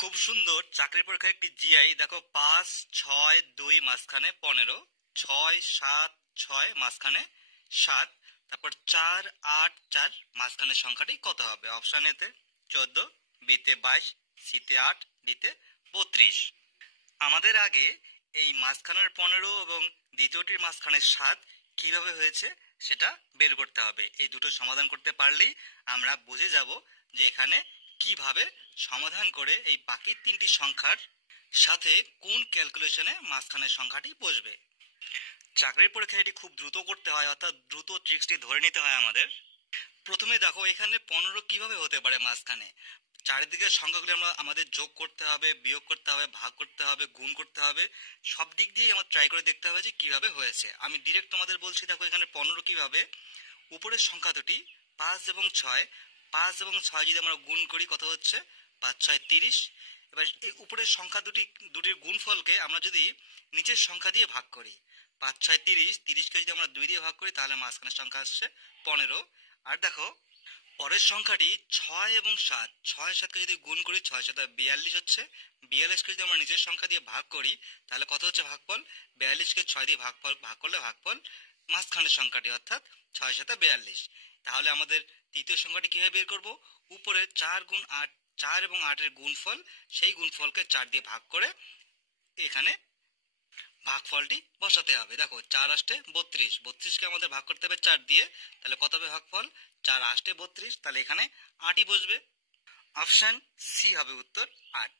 খুব সুন্দর চাকরি পরীক্ষার একটি জিআই দেখো, 5, 6, 2 মাঝখানে 15, 6, 7, 6 মাঝখানে 7, তারপর 4, 8, 4 মাঝখানের সংখ্যাটি কত হবে? অপশন এতে 14, বিতে 22, সিতে 8, ডিতে 32। আমাদের আগে এই মাঝখানের 15 এবং দ্বিতীয়টির মাঝখানের 7 কিভাবে হয়েছে সেটা বের করতে হবে। এই দুটো সমাধান করতে পারলেই আমরা বুঝে যাব যে এখানে কিভাবে সমাধান করে এই বাকি তিনটি সংখ্যার সাথে কোন ক্যালকুলেশনে মাঝখানের সংখ্যাটি বসবে। চাকরির পরীক্ষায় এটি খুব দ্রুত করতে হয়, অর্থাৎ দ্রুত ট্রিক্সটি ধরে নিতে হয় আমাদের। প্রথমে দেখো এখানে 15 কিভাবে হতে পারে মাঝখানে। চারিদিকের সংখ্যাগুলি আমাদের যোগ করতে হবে, বিয়োগ করতে হবে, ভাগ করতে হবে, গুণ করতে হবে, সব দিক দিয়ে আমার ট্রাই করে দেখতে হবে যে কিভাবে হয়েছে। আমি ডিরেক্ট তোমাদের বলছি, দেখো এখানে 15 কিভাবে। উপরের সংখ্যা দুটি 5 এবং 6, 5 এবং 6 যদি আমরা গুণ করি কত হচ্ছে? 5, 6, 30। এবার এই উপরের সংখ্যা দুটির গুণফলকে আমরা যদি নিচের সংখ্যা দিয়ে ভাগ করি, 5, 6, 30, 30কে যদি আমরা 2 দিয়ে ভাগ করি তাহলে মাঝখানের সংখ্যা আসছে 15। আর দেখো পরের সংখ্যাটি 6 এবং 7, 6 7কে যদি গুণ করি 6 7 42 হচ্ছে। 42কে যদি আমরা নিচের সংখ্যা দিয়ে ভাগ করি তাহলে কত হচ্ছে ভাগফল? 42কে 6 দিয়ে ভাগ করলে ভাগফল মাঝখানের সংখ্যাটি, অর্থাৎ 6 7 42। তাহলে আমাদের তৃতীয় সংখ্যাটি কিভাবে বের করব? উপরে 4 গুণ 8, 4 এবং 8 এর গুণফল, সেই গুণফলকে 4 দিয়ে ভাগ করে এখানে ভাগফলটি বসাতে হবে। দেখো 4 8 32, 32কে আমাদের ভাগ করতে হবে 4 দিয়ে, তাহলে কত হবে ভাগফল? 4 8 32, তাহলে এখানে 8ই বসবে। অপশন সি হবে উত্তর 8।